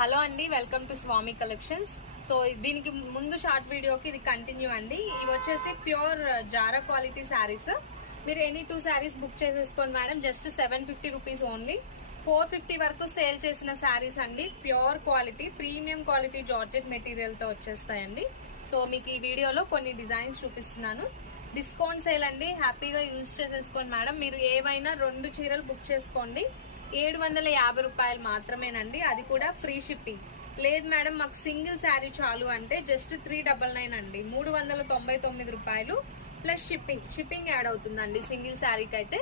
Hello అండి, welcome to Swami collections. So దీనికి ముందు షార్ట్ వీడియోకి ఇది కంటిన్యూ అండి. ఇవి వచ్చేసి ప్యూర్ జారా క్వాలిటీ శారీస్. మీరు ఎనీ 2 శారీస్ బుక్ చేసేసుకోండి మేడం. Just 750 rupees only. 450 వరకు సేల్ చేసిన శారీస్ అండి. Pure quality, premium quality georgette material తో వచ్చేస్తాయండి. సో మీకు ఈ వీడియోలో కొన్ని డిజైన్స్ చూపిస్తున్నాను. డిస్కౌంట్ సేల్ అండి, హ్యాపీగా యూజ్ చేసేసుకోండి మేడం. మీరు ఏవైనా 2 చీరలు బుక్ చేసుకోండి. 750 రూపాయలు మాత్రమేనండి, అది కూడా ఫ్రీ షిప్పింగ్. లేదు మేడం మాకు సింగిల్ శారీ చాలు అంటే జస్ట్ 399 అండి, 399 రూపాయలు ప్లస్ షిప్పింగ్ యాడ్ అవుతుందండి సింగిల్ శారీకి అయితే.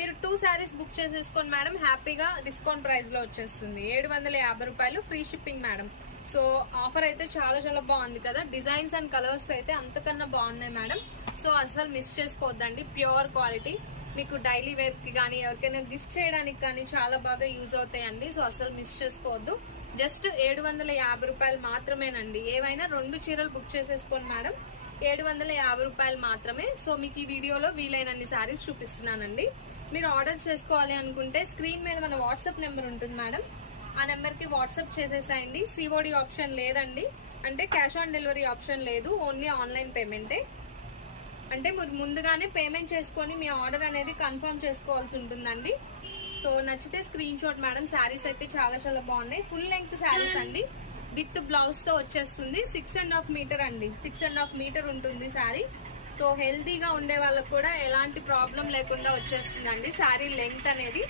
మీరు 2 శారీస్ బుక్ చేసేసుకోండి మేడం, హ్యాపీగా డిస్కౌంట్ ప్రైస్ లో వచ్చేస్తుంది. 750 రూపాయలు free shipping madam. So offer అయితే చాలా చాలా బాగుంది కదా. డిజైన్స్ అండ్ కలర్స్ అయితే అంతకన్నా బాగున్నాయి మేడం. సో అసలు మిస్ చేసుకోవద్దండి. ప్యూర్ క్వాలిటీ, మీకు డైలీ వేర్ కి కానీ ఎవరికైనా గిఫ్ట్ చేయడానికి కానీ చాలా బాగా యూజ్ అవుతాయండి. సో అసలు మిస్ చేసుకోవద్దు. జస్ట్ 750 రూపాయలు మాత్రమేనండి. ఏవైనా 2 చీరలు బుక్ చేసేసుకోండి మేడం, 750 రూపాయలు మాత్రమే. సో మీకు ఈ వీడియోలో వీలైనన్ని శారీస్ చూపిస్తున్నానండి. మీరు ఆర్డర్ చేసుకోవాలి అనుకుంటే స్క్రీన్ మీద మన వాట్సాప్ నెంబర్ ఉంటుంది మేడం, ఆ నెంబర్ కి వాట్సాప్ చేసేసాయండి. సిఓడి ఆప్షన్ లేదండి, అంటే క్యాష్ ఆన్ డెలివరీ ఆప్షన్ లేదు, ఓన్లీ ఆన్లైన్ పేమెంటే. అంటే మీరు ముందుగానే పేమెంట్ చేసుకొని మీ ఆర్డర్ అనేది కన్ఫర్మ్ చేసుకోవాల్సి ఉంటుందండి. సో నచ్చితే స్క్రీన్ షాట్ మేడం. శారీస్ అయితే చాలా చాలా బాగున్నాయి. ఫుల్ లెంగ్త్ శారీస్ అండి, విత్ బ్లౌజ్ తో వచ్చేస్తుంది. 6.5 మీటర్ అండి, 6.5 మీటర్ ఉంటుంది శారీ. సో హెల్తీగా ఉండే వాళ్ళకు కూడా ఎలాంటి ప్రాబ్లం లేకుండా వచ్చేస్తుందండి. శారీ లెంగ్త్ అనేది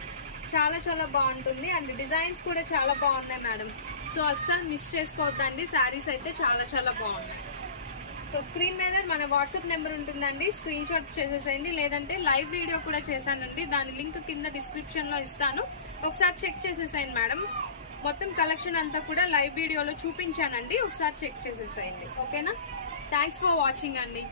చాలా చాలా బాగుంటుంది. అండ్ డిజైన్స్ కూడా చాలా బాగున్నాయి మేడం. సో అస్సలు మిస్ చేసుకోవద్దండి, శారీస్ అయితే చాలా చాలా బాగున్నాయి. సో స్క్రీన్ మీద మన వాట్సాప్ నెంబర్ ఉంటుందండి, స్క్రీన్ షాట్ చేసేసేయండి. లేదంటే లైవ్ వీడియో కూడా చేశానండి, దాని లింక్ కింద డిస్క్రిప్షన్ లో ఇస్తాను, ఒకసారి చెక్ చేసేసేయండి మేడం. మొత్తం కలెక్షన్ అంతా కూడా లైవ్ వీడియోలో చూపించానండి, ఒకసారి చెక్ చేసేసేయండి. ఓకేనా? థ్యాంక్స్ ఫర్ వాచింగ్ అండి.